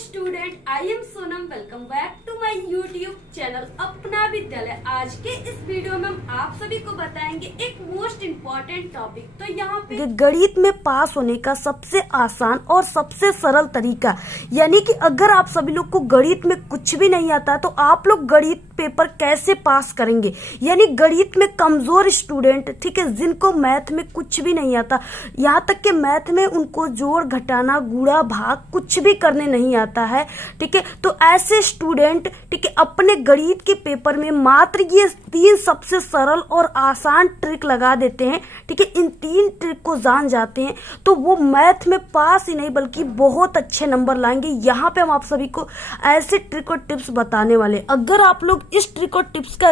Student, I am Sonam. Welcome back to my YouTube channel Apna Vidyalaya. आज के इस वीडियो में हम आप सभी को बताएंगे एक मोस्ट इम्पोर्टेंट टॉपिक। तो यहाँ पे गणित में पास होने का सबसे आसान और सबसे सरल तरीका, यानी कि अगर आप सभी लोग को गणित में कुछ भी नहीं आता तो आप लोग गणित पेपर कैसे पास करेंगे। यानी गणित में कमजोर स्टूडेंट, ठीक है, जिनको मैथ में कुछ भी नहीं आता, यहाँ तक कि मैथ में उनको जोड़ घटाना गुणा भाग कुछ भी करने नहीं आता है, ठीक है, तो ऐसे स्टूडेंट, ठीक है, अपने गणित के पेपर में मात्र ये 3 सबसे सरल और आसान ट्रिक लगा देते हैं, ठीक है, इन 3 ट्रिक को जान जाते हैं तो वो मैथ में पास ही नहीं बल्कि बहुत अच्छे नंबर लाएंगे। यहाँ पे हम आप सभी को ऐसे ट्रिक और टिप्स बताने वाले। अगर आप लोग इस ट्रिक और टिप्स का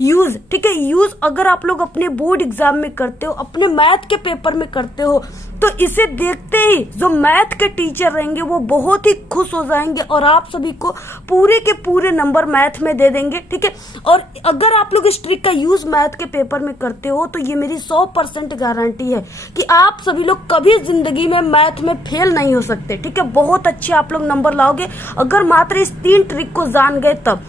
यूज, ठीक है, यूज अगर आप लोग अपने बोर्ड एग्जाम में करते हो, अपने मैथ के पेपर में करते हो, तो इसे देखते ही जो मैथ के टीचर रहेंगे वो बहुत ही खुश हो जाएंगे और आप सभी को पूरे के पूरे नंबर मैथ में दे देंगे, ठीक है। और अगर आप लोग इस ट्रिक का यूज मैथ के पेपर में करते हो तो ये मेरी 100% गारंटी है कि आप सभी लोग कभी जिंदगी में मैथ में फेल नहीं हो सकते, ठीक है। बहुत अच्छे आप लोग नंबर लाओगे अगर मात्र इस 3 ट्रिक को जान गए तब।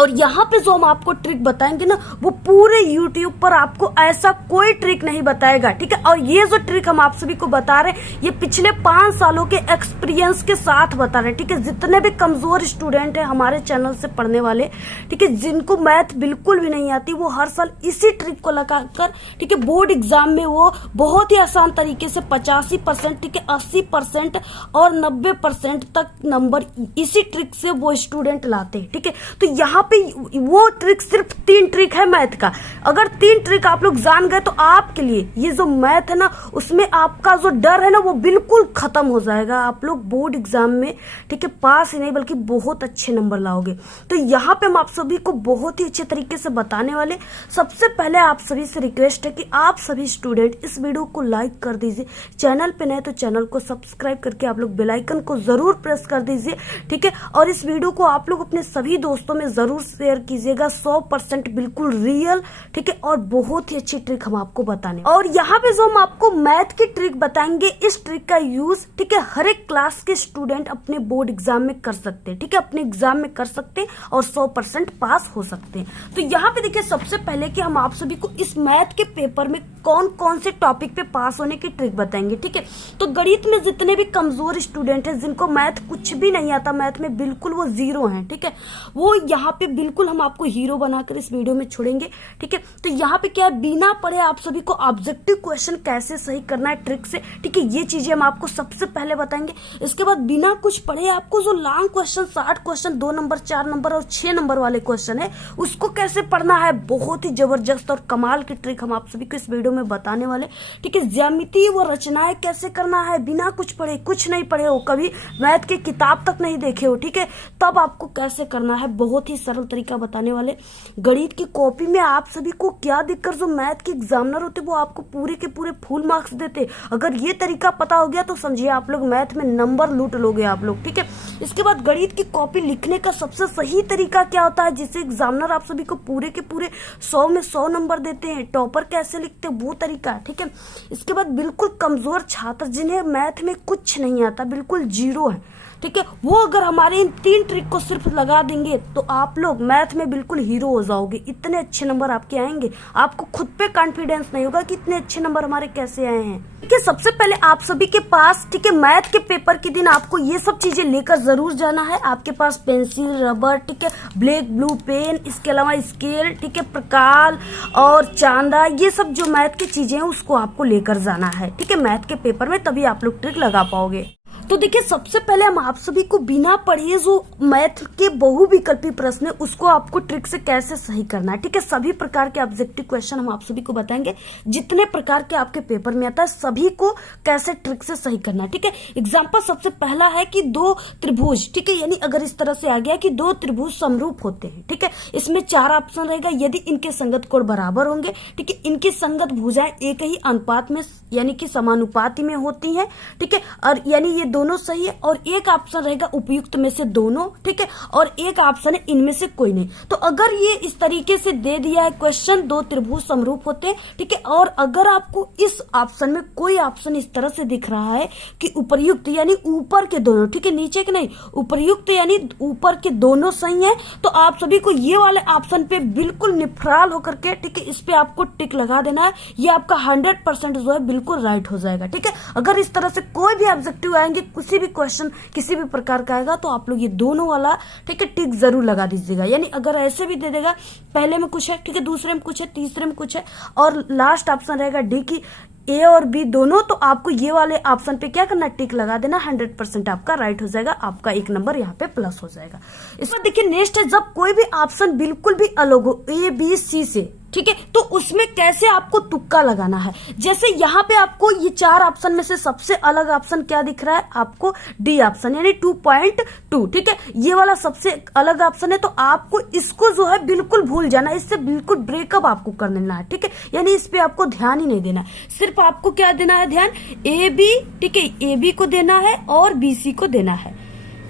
और यहाँ पे जो हम आपको ट्रिक बताएंगे ना, वो पूरे YouTube पर आपको ऐसा कोई ट्रिक नहीं बताएगा, ठीक है। और ये जो ट्रिक हम आप सभी को बता रहे हैं ये पिछले 5 सालों के एक्सपीरियंस के साथ बता रहे हैं, ठीक है। जितने भी कमजोर स्टूडेंट हैं हमारे चैनल से पढ़ने वाले, ठीक है, जिनको मैथ बिल्कुल भी नहीं आती, वो हर साल इसी ट्रिक को लगाकर, ठीक है, बोर्ड एग्जाम में वो बहुत ही आसान तरीके से 85%, ठीक है, 80% और 90% तक नंबर इसी ट्रिक से वो स्टूडेंट लाते हैं, ठीक है। तो यहाँ पे वो ट्रिक सिर्फ 3 ट्रिक है मैथ का। अगर 3 ट्रिक आप लोग जान गए तो आपके लिए ये जो मैथ है ना, उसमें आपका जो डर है ना वो बिल्कुल खत्म हो जाएगा। आप लोग बोर्ड एग्जाम में, ठीक है, पास ही नहीं बल्कि बहुत अच्छे नंबर लाओगे। तो यहाँ पे हम आप सभी को बहुत ही अच्छे तरीके से बताने वाले। सबसे पहले आप सभी से रिक्वेस्ट है कि आप सभी स्टूडेंट इस वीडियो को लाइक कर दीजिए, चैनल पे नए तो चैनल को सब्सक्राइब करके आप लोग बेल आइकन को जरूर प्रेस कर दीजिए, ठीक है। और इस वीडियो को आप लोग अपने सभी दोस्तों में जरूर शेयर कीजिएगा। 100% बिल्कुल रियल, ठीक है, और बहुत ही अच्छी ट्रिक हम आपको बताने। और यहाँ पे जो हम आपको मैथ की ट्रिक बताएंगे, इस ट्रिक का यूज, ठीक है, हर एक क्लास के स्टूडेंट अपने बोर्ड एग्जाम में कर सकते हैं, ठीक है, अपने एग्जाम में कर सकते हैं और 100% पास हो सकते हैं। तो यहाँ पे देखिए सबसे पहले कि हम आप सभी को इस मैथ के पेपर में कौन कौन से टॉपिक पे पास होने की ट्रिक बताएंगे, ठीक है। तो गणित में जितने भी कमजोर स्टूडेंट हैं, जिनको मैथ कुछ भी नहीं आता, मैथ में बिल्कुल वो जीरो हैं, ठीक है, वो यहाँ पे बिल्कुल हम आपको हीरो बनाकर इस वीडियो में छोड़ेंगे, ठीक है। तो यहाँ पे क्या है, बिना पढ़े आप सभी को ऑब्जेक्टिव क्वेश्चन कैसे सही करना है ट्रिक से, ठीक है, ये चीजें हम आपको सबसे पहले बताएंगे। इसके बाद बिना कुछ पढ़े आपको जो long question, 60 question, 2 number, 4 number और 6 नंबर वाले क्वेश्चन है, उसको कैसे पढ़ना है, बहुत ही जबरदस्त और कमाल की ट्रिक हम आप सभी को इस वीडियो में बताने वाले, ठीक है। ज्यामिति व रचनाएं कैसे करना है बिना कुछ पढ़े, कुछ नहीं पढ़े हो, कभी मैथ की किताब तक नहीं देखे हो, ठीक है, तब आपको कैसे करना है, बहुत ही सरल तरीका बताने वाले। गणित की कॉपी में आप सभी को क्या दिक्कत, जो मैथ के एग्जामिनर होते वो आपको पूरे के पूरे फुल मार्क्स देते। अगर ये तरीका पता हो गया तो समझिए आप लोग मैथ में नंबर लूट लोगे आप लोग, ठीक है। इसके बाद गणित की कॉपी लिखने का सबसे सही तरीका क्या होता है, जिससे एग्जामिनर आप सभी को पूरे के पूरे 100 में 100 नंबर देते हैं, टॉपर कैसे लिखते हैं वो तरीका, ठीक है। इसके बाद बिल्कुल कमजोर छात्र जिन्हें मैथ में कुछ नहीं आता, बिल्कुल जीरो है, ठीक है, वो अगर हमारे इन 3 ट्रिक को सिर्फ लगा देंगे तो आप लोग मैथ में बिल्कुल हीरो हो जाओगे। इतने अच्छे नंबर आपके आएंगे, आपको खुद पे कॉन्फिडेंस नहीं होगा कि इतने अच्छे नंबर हमारे कैसे आए हैं, ठीक है। सबसे पहले आप सभी के पास, ठीक है, मैथ के पेपर के दिन आपको ये सब चीजें लेकर जरूर जाना है। आपके पास पेंसिल, रबर, ठीक है, ब्लैक ब्लू पेन, इसके अलावा स्केल, ठीक है, प्रकार और चांदा, ये सब जो मैथ की चीजें हैं उसको आपको लेकर जाना है, ठीक है, मैथ के पेपर में, तभी आप लोग ट्रिक लगा पाओगे। तो देखिए सबसे पहले हम आप सभी को बिना पढ़े जो मैथ के बहुविकल्पी प्रश्न है उसको आपको ट्रिक से कैसे सही करना है, ठीक है। सभी प्रकार के ऑब्जेक्टिव क्वेश्चन हम आप सभी को बताएंगे, जितने प्रकार के आपके पेपर में आता है सभी को कैसे ट्रिक से सही करना है, ठीक है। एग्जाम्पल सबसे पहला है कि 2 त्रिभुज, ठीक है, यानी अगर इस तरह से आ गया कि 2 त्रिभुज समरूप होते हैं, ठीक है, इसमें 4 ऑप्शन रहेगा। यदि इनके संगत कोण बराबर होंगे, ठीक है, इनकी संगत भुजाएं एक ही अनुपात में यानी कि समानुपाती में होती है, ठीक है, और यानी ये दोनों सही है और एक ऑप्शन रहेगा उपयुक्त में से दोनों, ठीक है, और एक ऑप्शन है इनमें से कोई नहीं। तो अगर ये इस तरीके से दे दिया है क्वेश्चन, दो त्रिभुज समरूप होते हैं, ठीक है, और अगर आपको इस ऑप्शन में कोई ऑप्शन इस तरह से दिख रहा है कि उपर्युक्त यानी ऊपर के दोनों, ठीक है, नीचे के नहीं, उपर्युक्त यानी ऊपर के दोनों सही है, तो आप सभी को ये वाले ऑप्शन पे बिल्कुल निफराल होकर के, ठीक है, इस पे आपको टिक लगा देना है। ये आपका 100% जो है बिल्कुल राइट हो जाएगा, ठीक है। अगर इस तरह से कोई भी ऑब्जेक्टिव आएंगे, किसी भी क्वेश्चन किसी भी प्रकार का आएगा, तो आप लोग ये दोनों वाला, ठीक है, टिक जरूर लगा दीजिएगा। यानी अगर ऐसे भी दे देगा, पहले में कुछ है, ठीक है, दूसरे में कुछ है, तीसरे में कुछ है, और लास्ट ऑप्शन रहेगा डी की ए और बी दोनों, तो आपको ये वाले ऑप्शन पे क्या करना, टिक लगा देना, 100% आपका राइट हो जाएगा, आपका एक नंबर यहाँ पे प्लस हो जाएगा। इसमें देखिए नेक्स्ट है, जब कोई भी ऑप्शन बिल्कुल भी अलग हो ए बी सी से, ठीक है, तो उसमें कैसे आपको तुक्का लगाना है। जैसे यहाँ पे आपको ये चार ऑप्शन में से सबसे अलग ऑप्शन क्या दिख रहा है, आपको डी ऑप्शन यानी 2.2, ठीक है, ये वाला सबसे अलग ऑप्शन है, तो आपको इसको जो है बिल्कुल भूल जाना, इससे बिल्कुल ब्रेकअप आपको कर देना है, ठीक है, यानी इस पे आपको ध्यान ही नहीं देना, सिर्फ आपको क्या देना है, ध्यान ए बी, ठीक है, ए बी को देना है और बी सी को देना है।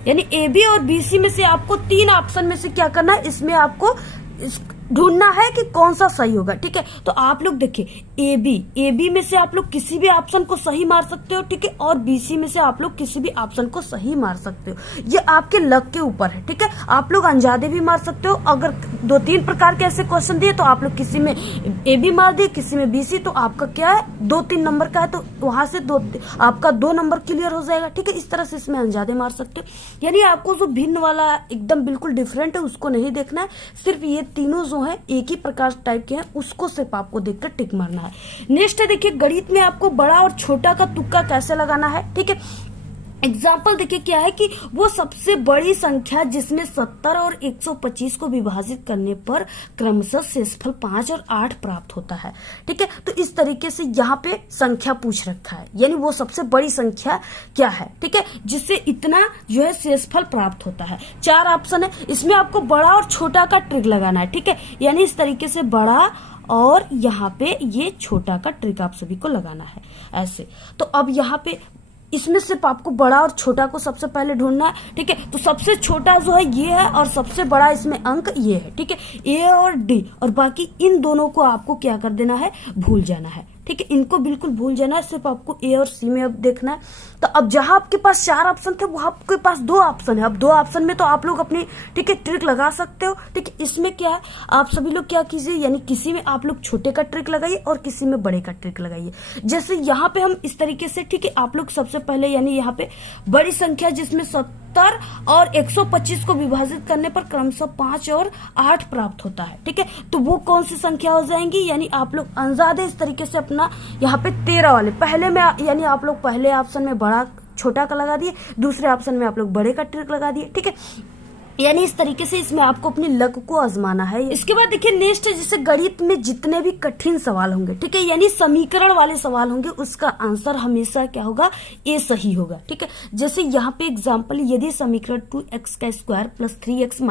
यानी ए बी और बी सी में से आपको तीन ऑप्शन में से क्या करना है, इसमें आपको ढूंढना है कि कौन सा सही होगा, ठीक है। तो आप लोग देखिए ए बी में से आप लोग किसी भी ऑप्शन को सही मार सकते हो, ठीक है, और बी सी में से आप लोग किसी भी ऑप्शन को सही मार सकते हो, ये आपके लक के ऊपर है, ठीक है। आप लोग अंजादे भी मार सकते हो, अगर 2-3 प्रकार के ऐसे क्वेश्चन दिए तो आप लोग किसी में ए बी मार दिए, किसी में बी सी, तो आपका क्या है 2-3 नंबर का है, तो वहां से आपका 2 नंबर क्लियर हो जाएगा, ठीक है। इस तरह से इसमें अंजादे मार सकते हो। यानी आपको जो भिन्न वाला एकदम बिल्कुल डिफरेंट है उसको नहीं देखना है, सिर्फ ये तीनों जो है एक ही प्रकार टाइप के हैं उसको सिर्फ आपको देखकर टिक मारना है। नेक्स्ट है देखिए गणित में आपको बड़ा और छोटा का तुक्का कैसे लगाना है, ठीक है। एग्जाम्पल देखिए क्या है कि वो सबसे बड़ी संख्या जिसमें 70 और 125 को विभाजित करने पर क्रमशः शेषफल 5 और 8 प्राप्त होता है, ठीक है। तो इस तरीके से यहाँ पे संख्या पूछ रखा है, यानी वो सबसे बड़ी संख्या क्या है, ठीक है, जिससे इतना जो है शेषफल प्राप्त होता है। 4 ऑप्शन है, इसमें आपको बड़ा और छोटा का ट्रिक लगाना है, ठीक है, यानी इस तरीके से बड़ा और यहाँ पे ये छोटा का ट्रिक आप सभी को लगाना है ऐसे। तो अब यहाँ पे इसमें सिर्फ आपको बड़ा और छोटा को सबसे पहले ढूंढना है, ठीक है। तो सबसे छोटा जो है ये है और सबसे बड़ा इसमें अंक ये है, ठीक है, ए और डी, और बाकी इन दोनों को आपको क्या कर देना है, भूल जाना है, ठीक है, इनको बिल्कुल भूल जाना है, सिर्फ आपको ए और सी में अब देखना है। तो अब जहां आपके पास 4 ऑप्शन थे वहां आपके पास 2 ऑप्शन है, अब 2 ऑप्शन में तो आप लोग अपनी, ठीक है, ट्रिक लगा सकते हो, ठीक है। इसमें क्या है, आप सभी लोग क्या कीजिए, यानी किसी में आप लोग छोटे का ट्रिक लगाइए और किसी में बड़े का ट्रिक लगाइए। जैसे यहाँ पे हम इस तरीके से, ठीक है, आप लोग सबसे पहले यानी यहाँ पे बड़ी संख्या जिसमें 70 और 125 को विभाजित करने पर क्रमशः 5 और 8 प्राप्त होता है, ठीक है। तो वो कौन सी संख्या हो जाएंगी, यानी आप लोग अंदाजे इस तरीके से अपना यहाँ पे 13 वाले पहले में, यानी आप लोग पहले ऑप्शन में बड़ा छोटा का लगा दिए, दूसरे ऑप्शन में आप लोग बड़े का ट्रिक लगा दिए, ठीक है। यानी इस तरीके से इसमें आपको अपनी लक को आजमाना है। इसके बाद देखिए नेक्स्ट है, जैसे गणित में जितने भी कठिन सवाल होंगे, ठीक है, यानी समीकरण वाले सवाल होंगे, उसका आंसर हमेशा क्या होगा, ए सही होगा, ठीक है। जैसे यहाँ पे एग्जांपल, यदि समीकरण 2x² + 3x -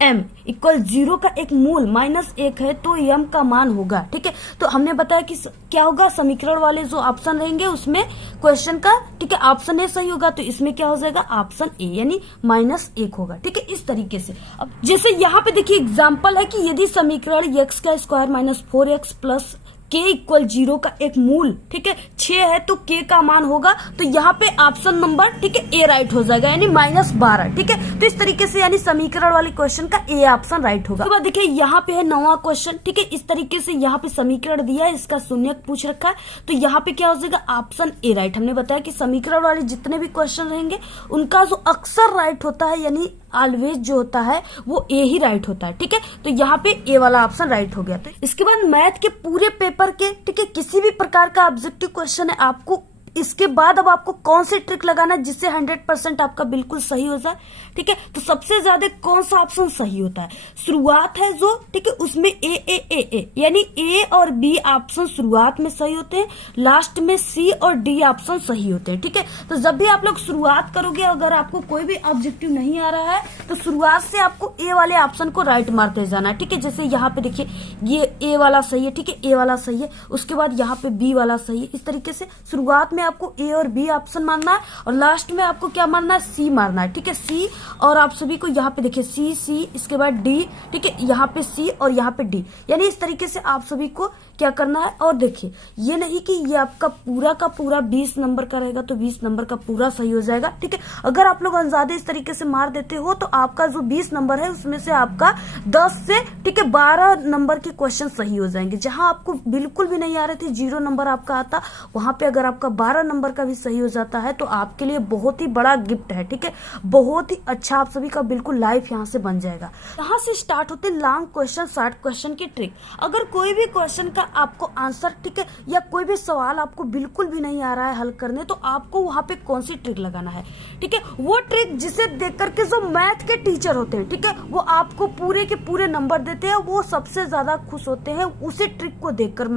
m = 0 का एक मूल -1 है तो m का मान होगा, ठीक है। तो हमने बताया कि क्या होगा, समीकरण वाले जो ऑप्शन रहेंगे उसमें क्वेश्चन का, ठीक है, ऑप्शन ए सही होगा, तो इसमें क्या हो जाएगा, ऑप्शन ए यानी -1 होगा, ठीक है। इस तरीके से अब जैसे यहाँ पे देखिए एग्जांपल है कि यदि समीकरण x² - 4x + k = 0 का एक मूल, ठीक है, 6 है तो k का मान होगा, तो यहाँ पे ऑप्शन नंबर, ठीक है, ए राइट हो जाएगा, यानी -12, ठीक है। तो इस तरीके से यानी समीकरण वाले क्वेश्चन का ए ऑप्शन राइट होगा। उसके बाद देखिए यहाँ पे है 9वां क्वेश्चन, ठीक है, इस तरीके से यहाँ पे समीकरण दिया है, इसका शून्यक पूछ रखा है, तो यहाँ पे क्या हो जाएगा, ऑप्शन ए राइट। हमने बताया कि समीकरण वाले जितने भी क्वेश्चन रहेंगे उनका जो अक्सर राइट होता है, यानी ऑलवेज जो होता है वो ए ही राइट होता है, ठीक है। तो यहाँ पे ए वाला ऑप्शन राइट हो गया था। इसके बाद मैथ के पूरे पेपर के, ठीक है, किसी भी प्रकार का ऑब्जेक्टिव क्वेश्चन है, आपको इसके बाद अब आपको कौन सी ट्रिक लगाना है जिससे 100% आपका बिल्कुल सही हो जाए, ठीक है। तो सबसे ज्यादा कौन सा ऑप्शन सही होता है, शुरुआत है जो, ठीक है, उसमें ए यानी ए और बी ऑप्शन शुरुआत में सही होते हैं, लास्ट में सी और डी ऑप्शन सही होते हैं, ठीक है। तो जब भी आप लोग शुरुआत करोगे, अगर आपको कोई भी ऑब्जेक्टिव नहीं आ रहा है तो शुरुआत से आपको ए वाले ऑप्शन को राइट मारते जाना है, ठीक है। जैसे यहाँ पे देखिए ये ए वाला सही है, ठीक है, ए वाला सही है, उसके बाद यहाँ पे बी वाला सही है, इस तरीके से शुरुआत में में आपको ए और बी ऑप्शन मारना है और लास्ट में आपको क्या मारना है, सी मारना है। ठीक है, सी, और आप सभी को यहाँ पे देखिए सी, इसके बाद डी। ठीक है, यहाँ पे सी और यहाँ पे डी, यानी इस तरीके से आप सभी को क्या करना है। और देखिए ये नहीं कि ये आपका पूरा का पूरा 20 नंबर का रहेगा तो 20 नंबर का पूरा सही हो जाएगा। ठीक है, अगर आप लोग अंदाजे इस तरीके से मार देते हो तो आपका जो 20 नंबर है उसमें से आपका 10 से 12 नंबर के क्वेश्चन सही हो जाएंगे। जहां आपको बिल्कुल भी नहीं आ रहे थे, 0 नंबर आपका आता, वहां पे अगर आपका 12 नंबर का भी सही हो जाता है तो आपके लिए बहुत ही बड़ा गिफ्ट है। ठीक है, बहुत ही अच्छा आप सभी का बिल्कुल लाइफ यहाँ से बन जाएगा। यहाँ से स्टार्ट होते लॉन्ग क्वेश्चन, शॉर्ट क्वेश्चन की ट्रिक। अगर कोई भी क्वेश्चन का आपको आंसर, ठीक है, या कोई भी सवाल आपको बिल्कुल भी नहीं आ रहा है हल करने, तो आपको वहां पे कौन सी ट्रिक लगाना है। ठीक है, वो ट्रिक जिसे देख करके जो मैथ के टीचर होते हैं, ठीक है, वो आपको पूरे के पूरे नंबर देते हैं, वो सबसे ज्यादा खुश होते हैं उसी ट्रिक को देखकर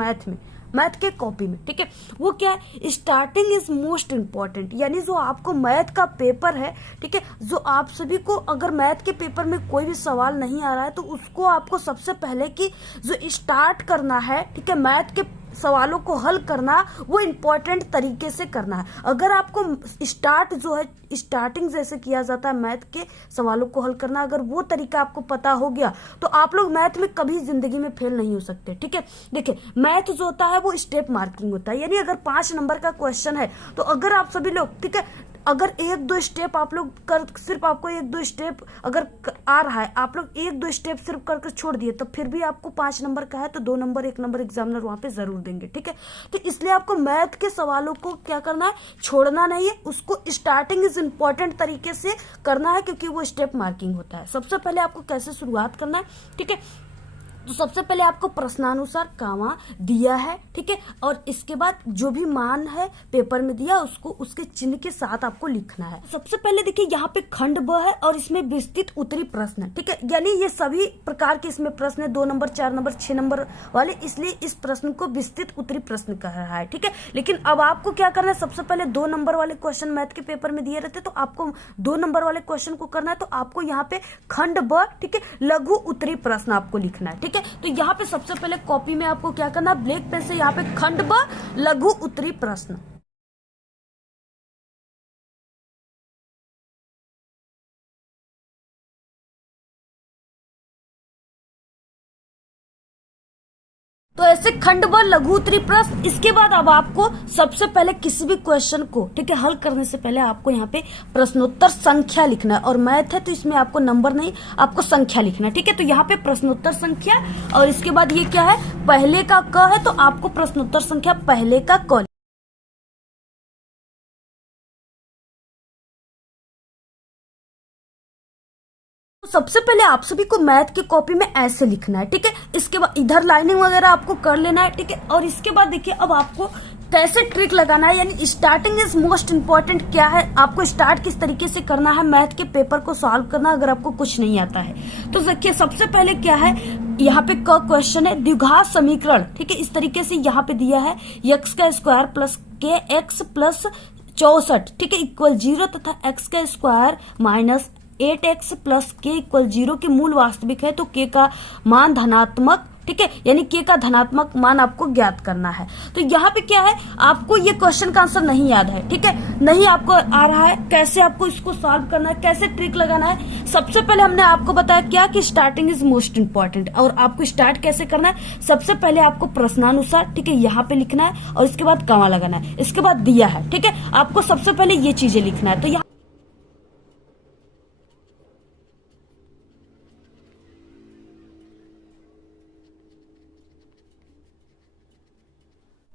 मैथ के कॉपी में। ठीक है, वो क्या है, स्टार्टिंग इज मोस्ट इम्पॉर्टेंट, यानी जो आपको मैथ का पेपर है, ठीक है, जो आप सभी को अगर मैथ के पेपर में कोई भी सवाल नहीं आ रहा है तो उसको आपको सबसे पहले की जो स्टार्ट करना है, ठीक है, मैथ के सवालों को हल करना, वो इम्पोर्टेंट तरीके से करना है। अगर आपको स्टार्ट जो है, स्टार्टिंग जैसे किया जाता है मैथ के सवालों को हल करना, अगर वो तरीका आपको पता हो गया तो आप लोग मैथ में कभी जिंदगी में फेल नहीं हो सकते। ठीक है, देखिए मैथ जो होता है वो स्टेप मार्किंग होता है, यानी अगर 5 नंबर का क्वेश्चन है तो अगर आप सभी लोग, ठीक है, अगर 1-2 स्टेप आप लोग कर, सिर्फ आपको 1-2 स्टेप अगर आ रहा है, आप लोग 1-2 स्टेप सिर्फ करके छोड़ दिए तो फिर भी आपको 5 नंबर का है तो 2 नंबर 1 नंबर एग्जामिनर वहां पे जरूर देंगे। ठीक है, तो इसलिए आपको मैथ के सवालों को क्या करना है, छोड़ना नहीं है, उसको स्टार्टिंग इज इम्पोर्टेंट तरीके से करना है, क्योंकि वो स्टेप मार्किंग होता है। सबसे पहले आपको कैसे शुरुआत करना है, ठीक है, तो सबसे पहले आपको प्रश्नानुसार कामा दिया है, ठीक है, और इसके बाद जो भी मान है पेपर में दिया उसको उसके चिन्ह के साथ आपको लिखना है। सबसे पहले देखिए यहाँ पे खंड ब है और इसमें विस्तृत उत्तरी प्रश्न है। ठीक है, यानी ये सभी प्रकार के इसमें प्रश्न है, 2 नंबर 4 नंबर 6 नंबर वाले, इसलिए इस प्रश्न को विस्तृत उत्तरी प्रश्न कह रहा है। ठीक है, लेकिन अब आपको क्या करना है, सबसे पहले 2 नंबर वाले क्वेश्चन मैथ के पेपर में दिए रहते तो आपको 2 नंबर वाले क्वेश्चन को करना है, तो आपको यहाँ पे खंड ब, ठीक है, लघु उत्तरी प्रश्न आपको लिखना है। ठीक है, तो यहाँ पे सबसे पहले कॉपी में आपको क्या करना है, ब्लैक पेन से यहाँ पे खंड ब लघु उत्तरी प्रश्न। तो ऐसे खंड व लघु उत्तरी प्रश्न। इसके बाद अब आपको सबसे पहले किसी भी क्वेश्चन को, ठीक है, हल करने से पहले आपको यहाँ पे प्रश्नोत्तर संख्या लिखना है, और मैथ है तो इसमें आपको नंबर नहीं, आपको संख्या लिखना है। ठीक है, तो यहाँ पे प्रश्नोत्तर संख्या, और इसके बाद ये क्या है, पहले का क है तो आपको प्रश्नोत्तर संख्या पहले का क। सबसे पहले आप सभी को मैथ की कॉपी में ऐसे लिखना है। ठीक है, इसके बाद इधर लाइनिंग वगैरह आपको कर लेना है। ठीक है, और इसके बाद देखिए अब आपको कैसे ट्रिक लगाना है, यानी स्टार्टिंग इज मोस्ट इम्पोर्टेंट क्या है, आपको स्टार्ट किस तरीके से करना है मैथ के पेपर को सॉल्व करना अगर आपको कुछ नहीं आता है। तो देखिए सबसे पहले क्या है, यहाँ पे क क्वेश्चन है द्विघात समीकरण। ठीक है, इस तरीके से यहाँ पे दिया है x का स्क्वायर प्लस के एक्स प्लस 64, ठीक है, इक्वल 0 तथा x का स्क्वायर माइनस 8x प्लस के इक्वल 0 के मूल वास्तविक है तो के का मान धनात्मक, ठीक है, यानी के का धनात्मक मान आपको ज्ञात करना है। तो यहाँ पे क्या है, आपको ये क्वेश्चन का आंसर नहीं याद है, ठीक है, नहीं आपको आ रहा है, कैसे आपको इसको सॉल्व करना है, कैसे ट्रिक लगाना है। सबसे पहले हमने आपको बताया क्या कि स्टार्टिंग इज मोस्ट इम्पोर्टेंट, और आपको स्टार्ट कैसे करना है, सबसे पहले आपको प्रश्नानुसार, ठीक है, यहाँ पे लिखना है और इसके बाद कॉमा लगाना है, इसके बाद दिया है। ठीक है, आपको सबसे पहले ये चीजें लिखना है।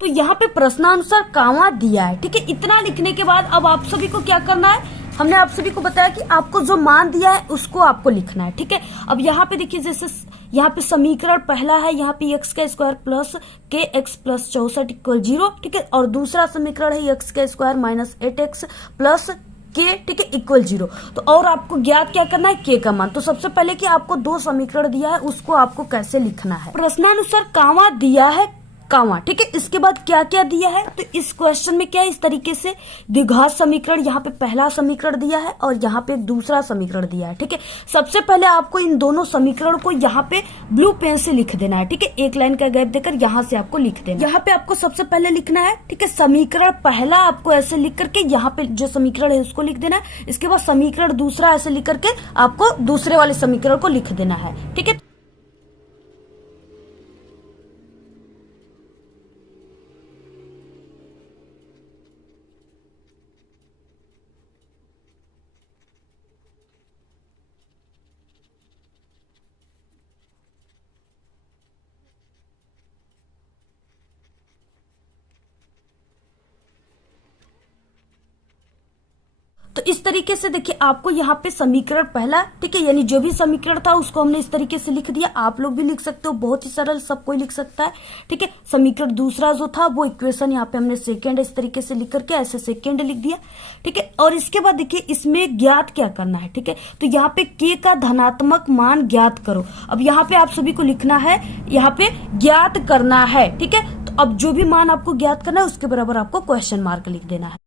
तो यहाँ पे प्रश्नानुसार कामा दिया है। ठीक है, इतना लिखने के बाद अब आप सभी को क्या करना है, हमने आप सभी को बताया कि आपको जो मान दिया है उसको आपको लिखना है। ठीक है, अब यहाँ पे देखिए जैसे यहाँ पे समीकरण पहला है, यहाँ पे x का स्क्वायर प्लस के एक्स प्लस 64 इक्वल 0, ठीक है, और दूसरा समीकरण है x का स्क्वायर माइनस 8x प्लस के, ठीक है, इक्वल 0। तो और आपको ज्ञात क्या करना है, के का मान। तो सबसे पहले कि आपको 2 समीकरण दिया है उसको आपको कैसे लिखना है, प्रश्नानुसार कामा दिया है कामा। ठीक है, इसके बाद क्या क्या दिया है, तो इस क्वेश्चन में क्या है, इस तरीके से द्विघात समीकरण, यहाँ पे पहला समीकरण दिया है और यहाँ पे एक दूसरा समीकरण दिया है। ठीक है, सबसे पहले आपको इन दोनों समीकरण को यहाँ पे ब्लू पेन से लिख देना है। ठीक है, एक लाइन का गैप देकर यहाँ से आपको लिख देना है। यहाँ पे आपको सबसे पहले लिखना है, ठीक है, समीकरण पहला आपको ऐसे लिख करके यहाँ पे जो समीकरण है उसको लिख देना है। इसके बाद समीकरण दूसरा ऐसे लिख करके आपको दूसरे वाले समीकरण को लिख देना है। ठीक है, तो इस तरीके से देखिए आपको यहाँ पे समीकरण पहला, ठीक है, यानी जो भी समीकरण था उसको हमने इस तरीके से लिख दिया। आप लोग भी लिख सकते हो, बहुत ही सरल, सब कोई लिख सकता है। ठीक है, समीकरण दूसरा जो था वो इक्वेशन यहाँ पे हमने सेकंड इस तरीके से लिख करके ऐसे सेकंड लिख दिया। ठीक है, और इसके बाद देखिए इसमें ज्ञात क्या करना है। ठीक है, तो यहाँ पे k का धनात्मक मान ज्ञात करो। अब यहाँ पे आप सभी को लिखना है, यहाँ पे ज्ञात करना है। ठीक है, तो अब जो भी मान आपको ज्ञात करना है उसके बराबर आपको क्वेश्चन मार्क लिख देना है।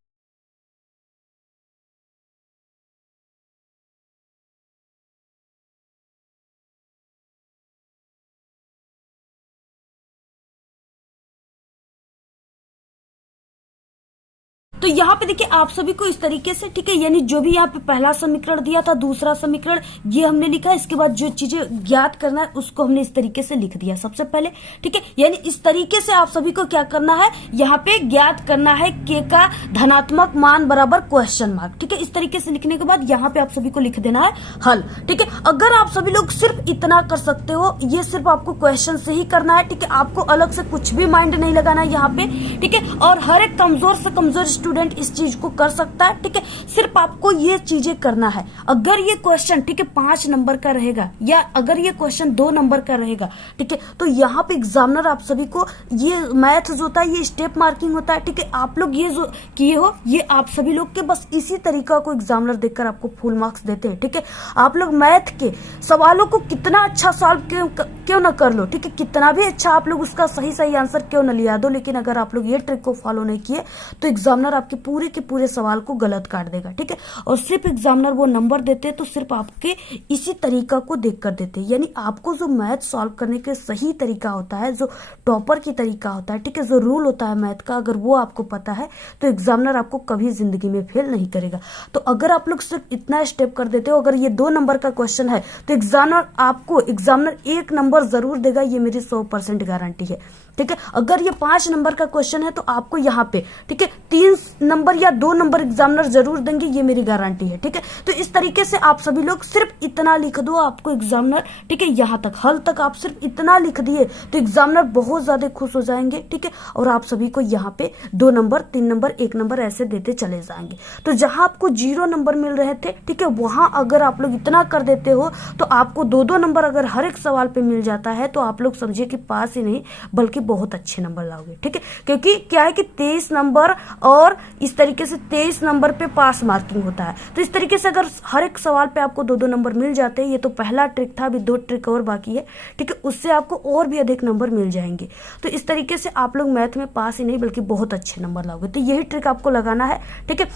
तो यहाँ पे देखिए आप सभी को इस तरीके से, ठीक है, यानी जो भी यहाँ पे पहला समीकरण दिया था, दूसरा समीकरण ये हमने लिखा है। इसके बाद जो चीजें ज्ञात करना है उसको हमने इस तरीके से लिख दिया सबसे पहले। ठीक है, यानी इस तरीके से आप सभी को क्या करना है, यहाँ पे ज्ञात करना है k का धनात्मक मान बराबर क्वेश्चन मार्क। ठीक है, इस तरीके से लिखने के बाद यहाँ पे आप सभी को लिख देना है हल। ठीक है, अगर आप सभी लोग सिर्फ इतना कर सकते हो, ये सिर्फ आपको क्वेश्चन से ही करना है। ठीक है, आपको अलग से कुछ भी माइंड नहीं लगाना है यहाँ पे। ठीक है, और हर एक कमजोर से कमजोर स्टूडेंट इस चीज को कर सकता है। ठीक है, सिर्फ आपको ये चीजें करना है। अगर ये क्वेश्चन, ठीक है, 5 नंबर का रहेगा या अगर ये क्वेश्चन 2 नंबर का रहेगा, ठीक है, तो यहाँ पे एग्जामिनर आप सभी को ये मैथ जो होता है ये स्टेप मार्किंग होता है। ठीक है, आप लोग ये जो किए हो ये आप सभी लोग के बस इसी तरीका को एग्जामिनर देखकर आपको फुल मार्क्स देते हैं। ठीक है, आप लोग मैथ के सवालों को कितना अच्छा सॉल्व क्यों ना कर लो, ठीक है, कितना भी अच्छा आप लोग उसका सही आंसर क्यों न लिया दो, लेकिन अगर आप लोग ये ट्रिक को फॉलो नहीं किए तो एग्जामिनर आपके पूरे के पूरे सवाल को गलत काट देगा। ठीक है, और सिर्फ एग्जामिनर वो नंबर देते हैं तो सिर्फ आपके इसी तरीका को देखकर देते हैं। यानी आपको जो मैथ सॉल्व करने के सही तरीका होता है, जो टॉपर की तरीका होता है, ठीक है, जो रूल होता है मैथ का, अगर वो आपको पता है तो एग्जामिनर आपको कभी जिंदगी में फेल नहीं करेगा। तो अगर आप लोग सिर्फ इतना स्टेप कर देते हो, अगर ये 2 नंबर का क्वेश्चन है तो एग्जामिनर 1 नंबर जरूर देगा, ये मेरी 100% गारंटी है। ठीक है, अगर ये 5 नंबर का क्वेश्चन है तो आपको यहाँ पे, ठीक है, 3 नंबर या 2 नंबर एग्जामिनर जरूर देंगे, ये मेरी गारंटी है। ठीक है, तो इस तरीके से आप सभी लोग सिर्फ इतना लिख दो, आपको एग्जामिनर, ठीक है, यहाँ तक हल तक आप सिर्फ इतना लिख दिए तो एग्जामिनर बहुत ज्यादा खुश हो जाएंगे। ठीक है, और आप सभी को यहाँ पे 2 नंबर, 3 नंबर, 1 नंबर ऐसे देते चले जाएंगे। तो जहां आपको 0 नंबर मिल रहे थे, ठीक है, वहां अगर आप लोग इतना कर देते हो तो आपको 2-2 नंबर अगर हर एक सवाल पे मिल जाता है तो आप लोग समझिए कि पास ही नहीं बल्कि बहुत अच्छे नंबर लाओगे। ठीक है, क्योंकि क्या है कि 23 नंबर और इस तरीके से 23 नंबर पे पास मार्किंग होता है। तो इस तरीके से अगर हर एक सवाल पे आपको 2-2 नंबर मिल जाते हैं, ये तो पहला ट्रिक था, अभी 2 ट्रिक और बाकी है। ठीक है, उससे आपको और भी अधिक नंबर मिल जाएंगे। तो इस तरीके से आप लोग मैथ में पास ही नहीं बल्कि बहुत अच्छे नंबर लाओगे। तो यही ट्रिक आपको लगाना है। ठीक है,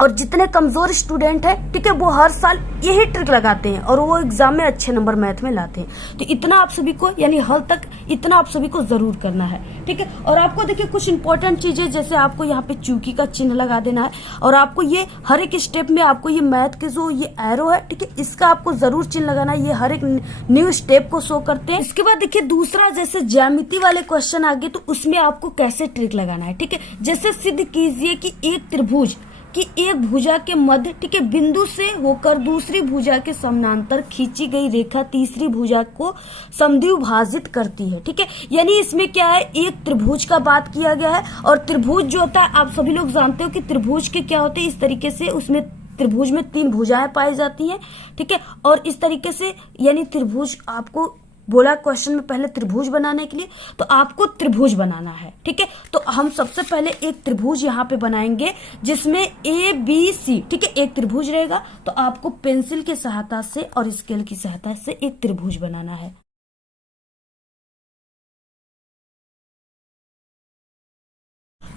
और जितने कमजोर स्टूडेंट है, ठीक है, वो हर साल यही ट्रिक लगाते हैं और वो एग्जाम में अच्छे नंबर मैथ में लाते हैं। तो इतना आप सभी को, यानी हल तक इतना आप सभी को जरूर करना है। ठीक है, और आपको देखिए कुछ इंपॉर्टेंट चीजें, जैसे आपको यहाँ पे चूकी का चिन्ह लगा देना है और आपको ये हर एक स्टेप में आपको ये मैथ के जो ये एरो है, ठीक है, इसका आपको जरूर चिन्ह लगाना है। ये हर एक न्यू स्टेप को शो करते हैं। इसके बाद देखिए दूसरा, जैसे ज्यामिति वाले क्वेश्चन आ गए तो उसमें आपको कैसे ट्रिक लगाना है। ठीक है, जैसे सिद्ध कीजिए कि एक त्रिभुज कि एक भुजा के मध्य, ठीक है, बिंदु से होकर दूसरी भुजा के समानांतर खींची गई रेखा तीसरी भुजा को समद्विभाजित करती है। ठीक है, यानी इसमें क्या है, एक त्रिभुज का बात किया गया है और त्रिभुज जो होता है आप सभी लोग जानते हो कि त्रिभुज के क्या होते हैं, इस तरीके से उसमें त्रिभुज में 3 भुजाएं पाई जाती हैं। ठीक है, और इस तरीके से यानी त्रिभुज आपको बोला क्वेश्चन में पहले त्रिभुज बनाने के लिए, तो आपको त्रिभुज बनाना है। ठीक है, तो हम सबसे पहले एक त्रिभुज यहाँ पे बनाएंगे जिसमें ABC, ठीक है, एक त्रिभुज रहेगा। तो आपको पेंसिल की सहायता से और स्केल की सहायता से एक त्रिभुज बनाना है।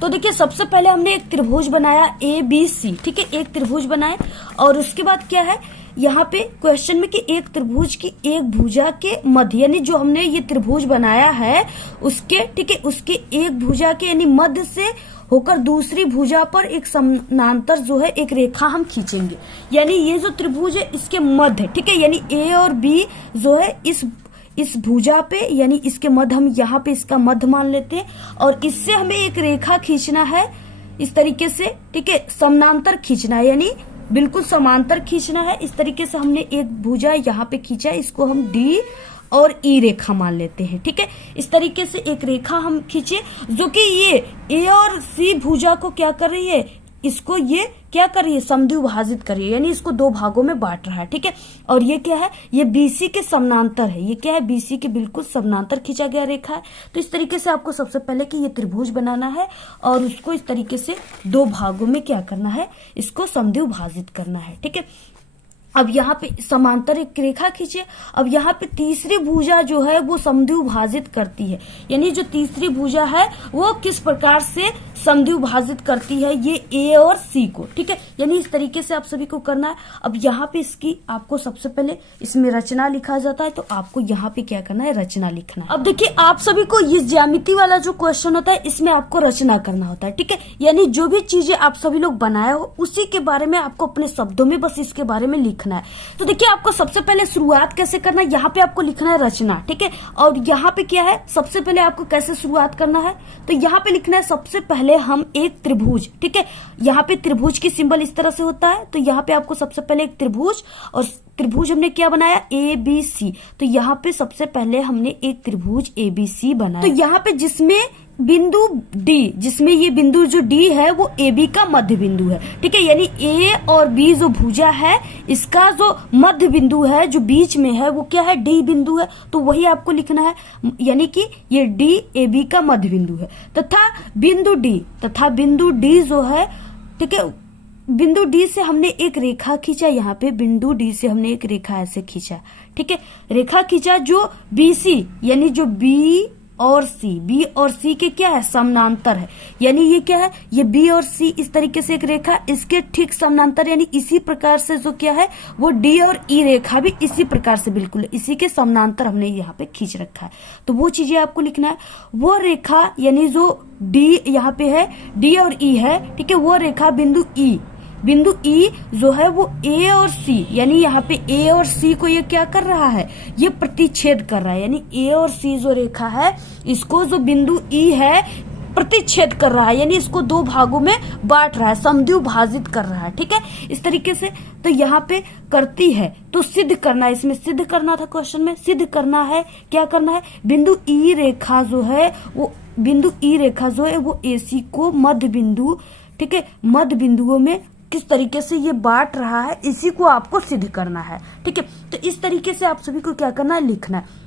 तो देखिए सबसे पहले हमने एक त्रिभुज बनाया ABC, ठीक है, एक त्रिभुज बनाए और उसके बाद क्या है यहाँ पे क्वेश्चन में कि एक त्रिभुज की एक भुजा के मध्य, यानी जो हमने ये त्रिभुज बनाया है उसके, ठीक है, उसके एक भुजा के यानी मध्य से होकर दूसरी भुजा पर एक समानांतर जो है एक रेखा हम खींचेंगे। यानी ये जो त्रिभुज है इसके मध्य, ठीक है, यानी A और B जो है इस भुजा पे, यानी इसके मध्य हम यहाँ पे इसका मध्य मान लेते हैं और इससे हमें एक रेखा खींचना है इस तरीके से, ठीक है, समानांतर खींचना है, यानी बिल्कुल समांतर खींचना है। इस तरीके से हमने एक भुजा यहाँ पे खींचा है, इसको हम D और E रेखा मान लेते हैं, ठीक है। इस तरीके से एक रेखा हम खींचे जो कि ये A और C भुजा को क्या कर रही है, इसको ये क्या कर रही है, समद्विभाजित कर रही है, यानी इसको दो भागों में बांट रहा है, ठीक है। और ये क्या है, ये BC के समानांतर है, ये क्या है, BC के बिल्कुल समानांतर खींचा गया रेखा है। तो इस तरीके से आपको सबसे पहले कि ये त्रिभुज बनाना है और उसको इस तरीके से दो भागों में क्या करना है, इसको समद्विभाजित करना है, ठीक है। अब यहाँ पे समांतर एक रेखा खींचे। अब यहाँ पे तीसरी भुजा जो है वो समद्विभाजित करती है, यानी जो तीसरी भुजा है वो किस प्रकार से समद्विभाजित करती है, ये A और C को, ठीक है। यानी इस तरीके से आप सभी को करना है। अब यहाँ पे इसकी आपको सबसे पहले इसमें रचना लिखा जाता है, तो आपको यहाँ पे क्या करना है, रचना लिखना है। अब देखिए आप सभी को ये ज्यामिति वाला जो क्वेश्चन होता है इसमें आपको रचना करना होता है, ठीक है। यानी जो भी चीजें आप सभी लोग बनाए हो उसी के बारे में आपको अपने शब्दों में बस इसके बारे में लिखना है। तो देखिए आपको सबसे पहले शुरुआत कैसे करना है, यहाँ पे आपको लिखना है रचना, ठीक है। और यहाँ पे क्या है, सबसे पहले आपको कैसे शुरुआत करना है, तो यहाँ पे लिखना है सबसे पहले हम एक त्रिभुज, ठीक है। यहाँ पे त्रिभुज की सिंबल इस तरह से होता है, तो यहाँ पे आपको सबसे पहले एक त्रिभुज, और त्रिभुज हमने क्या बनाया, ABC, तो यहाँ पे सबसे पहले हमने एक त्रिभुज ABC बनाया। तो यहाँ पे जिसमें बिंदु D, जिसमें ये बिंदु जो D है वो AB का मध्य बिंदु है, ठीक है। यानी A और B जो भुजा है इसका जो मध्य बिंदु है जो बीच में है वो क्या है, D बिंदु है, तो वही आपको लिखना है, यानी कि ये D AB का मध्य बिंदु है। तथा बिंदु D जो है, ठीक है, बिंदु D से हमने एक रेखा खींचा, यहाँ पे बिंदु D से हमने एक रेखा ऐसे खींचा, ठीक है, रेखा खींचा जो BC, यानी जो B और C के क्या है, समानांतर है। यानी ये क्या है, ये B और C इस तरीके से एक रेखा इसके ठीक समानांतर, यानी इसी प्रकार से जो क्या है वो D और E रेखा भी इसी प्रकार से बिल्कुल इसी के समानांतर हमने यहाँ पे खींच रखा है। तो वो चीजें आपको लिखना है, वो रेखा यानी जो D यहाँ पे है, D और E है, ठीक है, वो रेखा बिंदु E जो है वो A और C, यानी यहाँ पे A और C को ये क्या कर रहा है, ये प्रतिच्छेद कर रहा है। यानी A और C जो रेखा है इसको जो बिंदु E है प्रतिच्छेद कर रहा है, यानी इसको दो भागों में बांट रहा है, समद्विभाजित कर रहा है, ठीक है, इस तरीके से। तो यहाँ पे करती है तो सिद्ध करना है, इसमें सिद्ध करना था क्वेश्चन में, सिद्ध करना है, क्या करना है, बिंदु E रेखा जो है वो AC को मध्य बिंदु, ठीक है, मध्य बिंदुओं में किस तरीके से ये बांट रहा है, इसी को आपको सिद्ध करना है, ठीक है। तो इस तरीके से आप सभी को क्या करना है, लिखना है।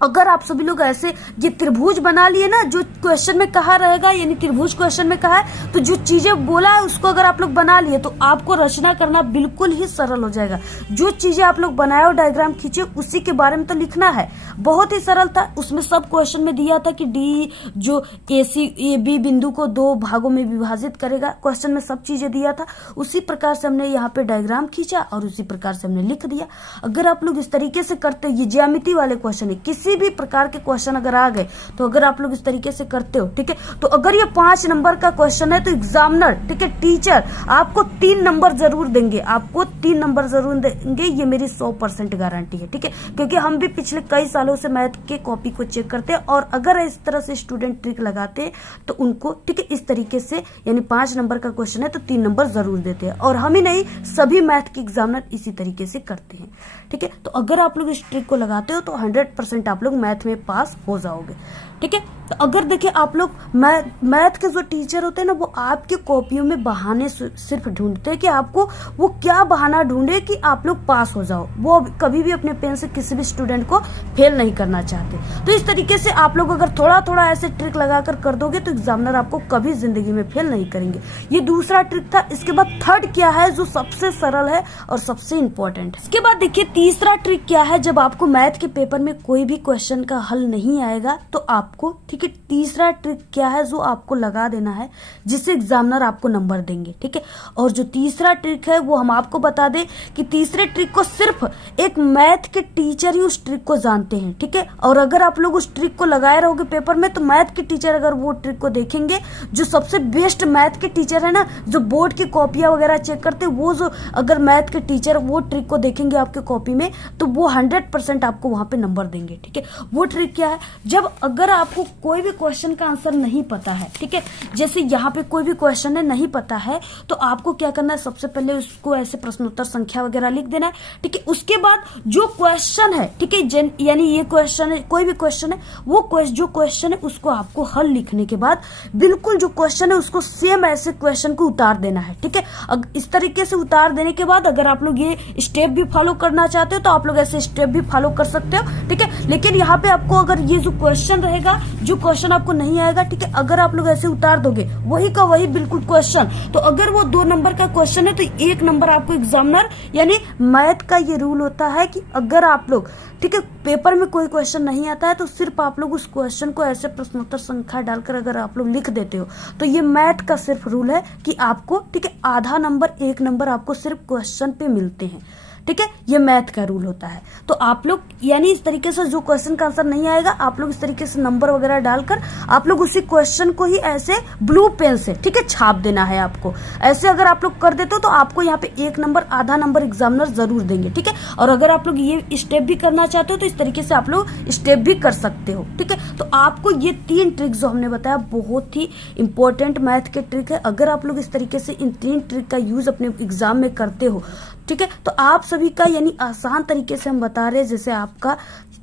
अगर आप सभी लोग ऐसे ये त्रिभुज बना लिए ना, जो क्वेश्चन में कहा रहेगा, यानी त्रिभुज क्वेश्चन में कहा है, तो जो चीजें बोला है उसको अगर आप लोग बना लिए तो आपको रचना करना बिल्कुल ही सरल हो जाएगा। जो चीजें आप लोग बनाए और डायग्राम खींचे उसी के बारे में तो लिखना है, बहुत ही सरल था। उसमें सब क्वेश्चन में दिया था कि D जो AB बिंदु को दो भागों में विभाजित करेगा, क्वेश्चन में सब चीजें दिया था, उसी प्रकार से हमने यहाँ पे डायग्राम खींचा और उसी प्रकार से हमने लिख दिया। अगर आप लोग इस तरीके से करते, ये ज्यामिति वाले क्वेश्चन है, किसी भी प्रकार के क्वेश्चन अगर आ गए तो अगर आप लोग इस तरीके से करते हो, ठीक है, तो अगर ये 5 नंबर का क्वेश्चन है तो एग्जामिनर, ठीक है, टीचर आपको 3 नंबर जरूर देंगे, आपको 3 नंबर जरूर देंगे, ये मेरी 100% गारंटी है, ठीक है। क्योंकि हम भी पिछले कई सालों से मैथ के कॉपी को चेक करते हैं और अगर इस तरह से स्टूडेंट ट्रिक लगाते हैं तो उनको, ठीक है, इस तरीके से, यानी 5 नंबर का क्वेश्चन है तो 3 नंबर जरूर देते हैं, और हम ही नहीं सभी मैथ के एग्जामिनर इसी तरीके से करते हैं, ठीक है। तो अगर आप लोग इस ट्रिक को लगाते हो तो 100% आप लोग मैथ में पास हो जाओगे, ठीक है। तो अगर देखिए आप लोग मैथ के जो टीचर होते हैं ना, वो आपकी कॉपियों में बहाने सिर्फ ढूंढते हैं कि आपको वो क्या बहाना ढूंढे कि आप लोग पास हो जाओ, वो कभी भी अपने पेन से किसी भी स्टूडेंट को फेल नहीं करना चाहते। तो इस तरीके से आप लोग अगर थोड़ा थोड़ा ऐसे ट्रिक लगाकर कर दोगे तो एग्जामिनर आपको कभी जिंदगी में फेल नहीं करेंगे। ये दूसरा ट्रिक था। इसके बाद थर्ड क्या है जो सबसे सरल है और सबसे इंपॉर्टेंट है। इसके बाद देखिए तीसरा ट्रिक क्या है, जब आपको मैथ के पेपर में कोई भी क्वेश्चन का हल नहीं आएगा तो आपको, ठीक है, तीसरा ट्रिक क्या है जो आपको लगा देना है, जिससे एग्जामिनर आपको नंबर देंगे, ठीक है। और जो तीसरा ट्रिक है वो हम आपको बता दें कि तीसरे ट्रिक को सिर्फ एक मैथ के टीचर ही उस ट्रिक को जानते हैं, ठीक है। और अगर आप लोग उस ट्रिक को लगाए रहोगे पेपर में तो मैथ के टीचर अगर वो ट्रिक को देखेंगे, जो सबसे बेस्ट मैथ के टीचर है ना, जो बोर्ड की कॉपियां वगैरह चेक करते, वो जो अगर मैथ के टीचर वो ट्रिक को देखेंगे आपके कॉपी में तो वो 100% आपको वहां पे नंबर देंगे, ठीक है। वो ट्रिक क्या है, जब अगर आपको कोई भी क्वेश्चन का आंसर नहीं पता है, ठीक है, जैसे यहाँ पे कोई भी क्वेश्चन है नहीं पता है, तो आपको क्या करना है, सबसे पहले उसको ऐसे प्रश्नोत्तर संख्या वगैरह लिख देना है, ठीक है। उसके बाद जो क्वेश्चन है, ठीक है, यानी ये क्वेश्चन है, कोई भी क्वेश्चन है, वो जो क्वेश्चन है उसको आपको हल लिखने के बाद बिल्कुल जो क्वेश्चन है उसको सेम ऐसे क्वेश्चन को उतार देना है, ठीक है। इस तरीके से उतार देने के बाद अगर आप लोग ये स्टेप भी फॉलो करना चाहते हो तो आप लोग ऐसे स्टेप भी फॉलो कर सकते हो, ठीक है। लेकिन यहाँ पे आपको अगर ये जो क्वेश्चन रहेगा, जो क्वेश्चन आपको नहीं आएगा, ठीक है, अगर आप लोग ऐसे उतार दोगे वही का वही बिल्कुल क्वेश्चन, तो अगर वो 2 नंबर का क्वेश्चन है तो 1 नंबर आपको एग्जामिनर, यानी मैथ का ये रूल होता है कि अगर आप लोग, ठीक है, पेपर में कोई क्वेश्चन नहीं आता है तो सिर्फ आप लोग उस क्वेश्चन को ऐसे प्रश्नोत्तर संख्या डालकर अगर आप लोग लिख देते हो तो ये मैथ का सिर्फ रूल है कि आपको, ठीक है, आधा नंबर 1 नंबर आपको सिर्फ क्वेश्चन पे मिलते हैं, ठीक है। ये मैथ का रूल होता है। तो आप लोग यानी इस तरीके से जो क्वेश्चन का आंसर नहीं आएगा आप लोग इस तरीके से नंबर वगैरह डालकर आप लोग उसी क्वेश्चन को ही ऐसे ब्लू पेन से, ठीक है, छाप देना है आपको। ऐसे अगर आप लोग कर देते हो तो आपको यहाँ पे 1 नंबर आधा नंबर एग्जामिनर जरूर देंगे, ठीक है। और अगर आप लोग ये स्टेप भी करना चाहते हो तो इस तरीके से आप लोग स्टेप भी कर सकते हो, ठीक है। तो आपको ये 3 ट्रिक जो हमने बताया बहुत ही इंपॉर्टेंट मैथ के ट्रिक है। अगर आप लोग इस तरीके से इन 3 ट्रिक का यूज अपने एग्जाम में करते हो, ठीक है, तो आप सभी का यानी आसान तरीके से हम बता रहे हैं, जैसे आपका,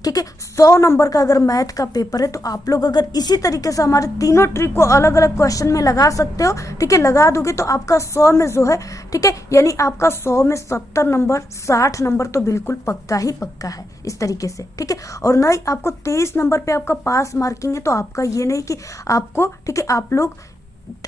ठीक है, 100 नंबर का अगर मैथ का पेपर है तो आप लोग अगर इसी तरीके से हमारे तीनों ट्रिक को अलग अलग क्वेश्चन में लगा सकते हो, ठीक है, लगा दोगे तो आपका 100 में जो है, ठीक है, यानी आपका 100 में 70 नंबर 60 नंबर तो बिल्कुल पक्का ही पक्का है इस तरीके से, ठीक है। और ना ही आपको 23 नंबर पे आपका पास मार्किंग है, तो आपका ये नहीं कि आपको, ठीक है, आप लोग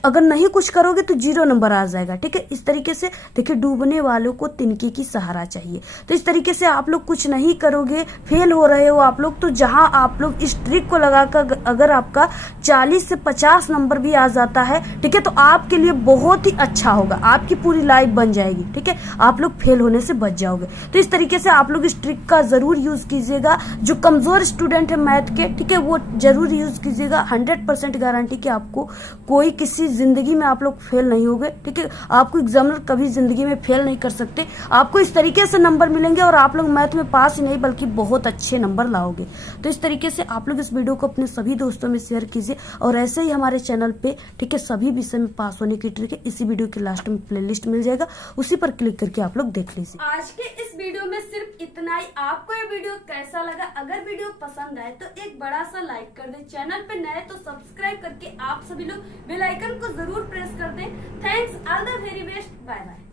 अगर नहीं कुछ करोगे तो 0 नंबर आ जाएगा, ठीक है। इस तरीके से देखिए, डूबने वालों को तिनके की सहारा चाहिए। तो इस तरीके से आप लोग कुछ नहीं करोगे, फेल हो रहे हो आप लोग, तो जहां आप लोग इस ट्रिक को लगाकर अगर आपका 40 से 50 नंबर भी आ जाता है, ठीक है, तो आपके लिए बहुत ही अच्छा होगा, आपकी पूरी लाइफ बन जाएगी, ठीक है, आप लोग फेल होने से बच जाओगे। तो इस तरीके से आप लोग इस ट्रिक का जरूर यूज कीजिएगा। जो कमजोर स्टूडेंट है मैथ के, ठीक है, वो जरूर यूज कीजिएगा। 100% गारंटी कि आपको कोई किसी जिंदगी में आप लोग फेल नहीं होगे, ठीक है। आपको एग्जामिनर कभी जिंदगी में फेल नहीं कर सकते, आपको इस तरीके से नंबर मिलेंगे और आप लोग मैथ में पास ही नहीं बल्कि बहुत अच्छे नंबर लाओगे। तो इस तरीके से आप लोग इस वीडियो को अपने सभी दोस्तों में शेयर कीजिए और ऐसे ही हमारे चैनल पे, ठीक है, सभी विषय में पास होने की ट्रिक है। इसी वीडियो के लास्ट में प्लेलिस्ट मिल जाएगा, उसी पर क्लिक करके आप लोग देख लीजिए। आज के इस वीडियो में सिर्फ इतना ही। आपको ये वीडियो कैसा लगा? अगर वीडियो पसंद आए तो एक बड़ा सा लाइक कर दे, चैनल पे नए तो सब्सक्राइब करके आप सभी लोग बेल आइकन को जरूर प्रेस कर दें। Thanks, all the very best, bye bye.